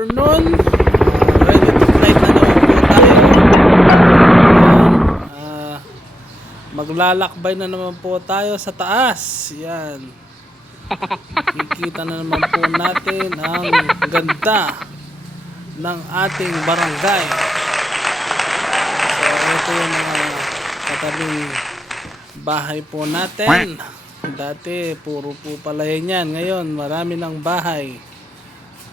Noon, ready to flight na naman po tayo. Maglalakbay na naman po tayo sa taas. Yan. Kikita na naman po natin ang ganda ng ating barangay. So ito yung mga katabing bahay po natin. Dati puro po palayan yan. Ngayon marami ng bahay.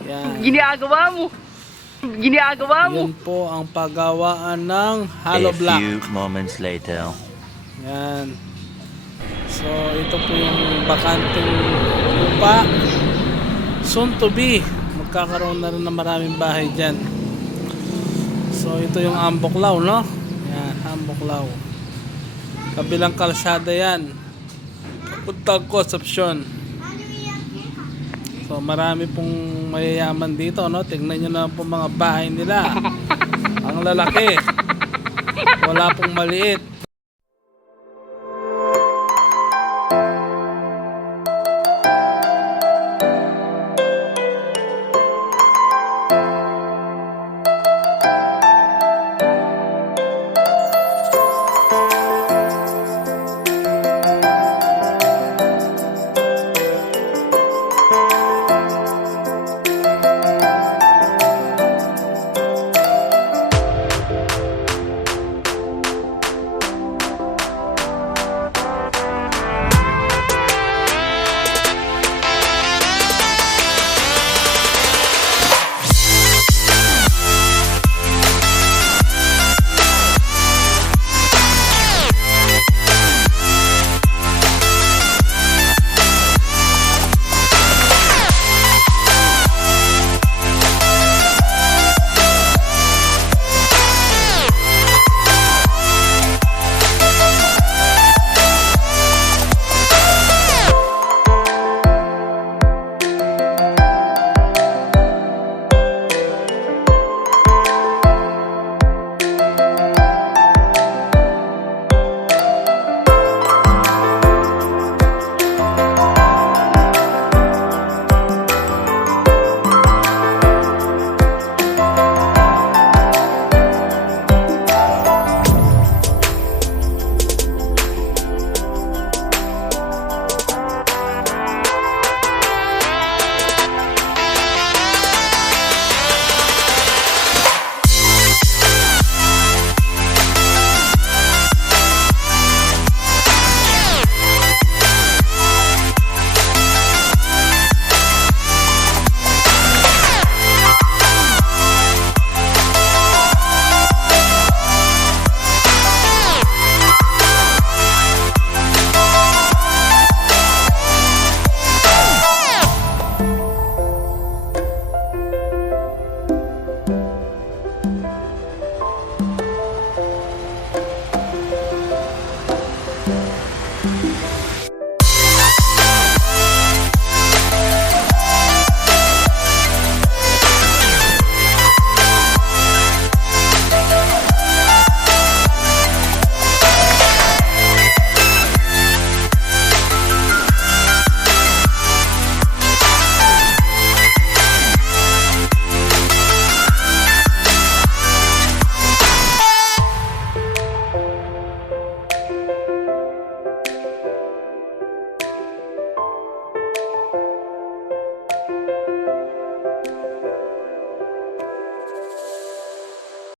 Yan. Ginagawa mo. Yan po ang paggawaan ng hollow A block. few moments later. Yan. So ito po yung bakanting lupa. Soon to be. Magkakaroon na rin ng maraming bahay dyan. So ito yung Amboklaw, no? Yan, Amboklaw. Kabilang kalsada yan. Papuntang Concepcion. So marami pong mayayaman dito, no? Tingnan nyo na po mga bahay nila. Ang lalaki. Wala pong maliit.